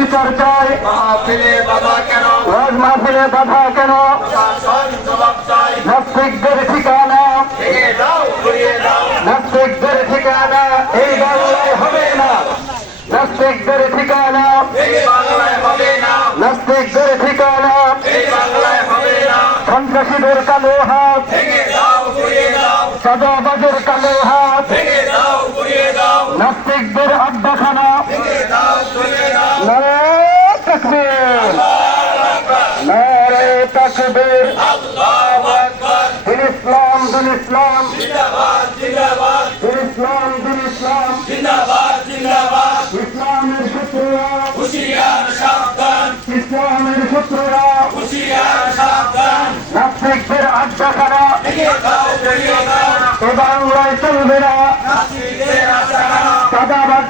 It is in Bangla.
বিচার চাই। রাজ মাহফিলে বাধা কেন? নাস্তিকদের ঠিকানা? নাস্তিকদের ঠিকানা? এই বাংলায় হবে না। নাস্তিকদের ঠিকানা? নাস্তিকদের ঠিকানা? সন্ত্রাসীদের কালো হাত। সাদাবাজের কালো হাত ভেঙে দাও ঘুরিয়ে দাও নাস্তিকদের আড্ডাখানা ভেঙে দাও ঘুরিয়ে দাও নারে তকবীর নারে তকবীর। আল্লাহু আকবার। দিন ইসলাম দিন ইসলাম। জিন্দাবাদ জিন্দাবাদ। দিন ইসলাম দিন ইসলাম। জিন্দাবাদ জিন্দাবাদ। ইসলামের শত্রুরা। হুশিয়ার সাবধান। ইসলামের শত্রুরা। হুশিয়ার সাবধান। নাস্তিকদের আড্ডাখানা ভেঙে দাও ঘুরিয়ে দাও। এ বাংলায় চলবে না। নাসিকদের আশাখানা সাদাবাদ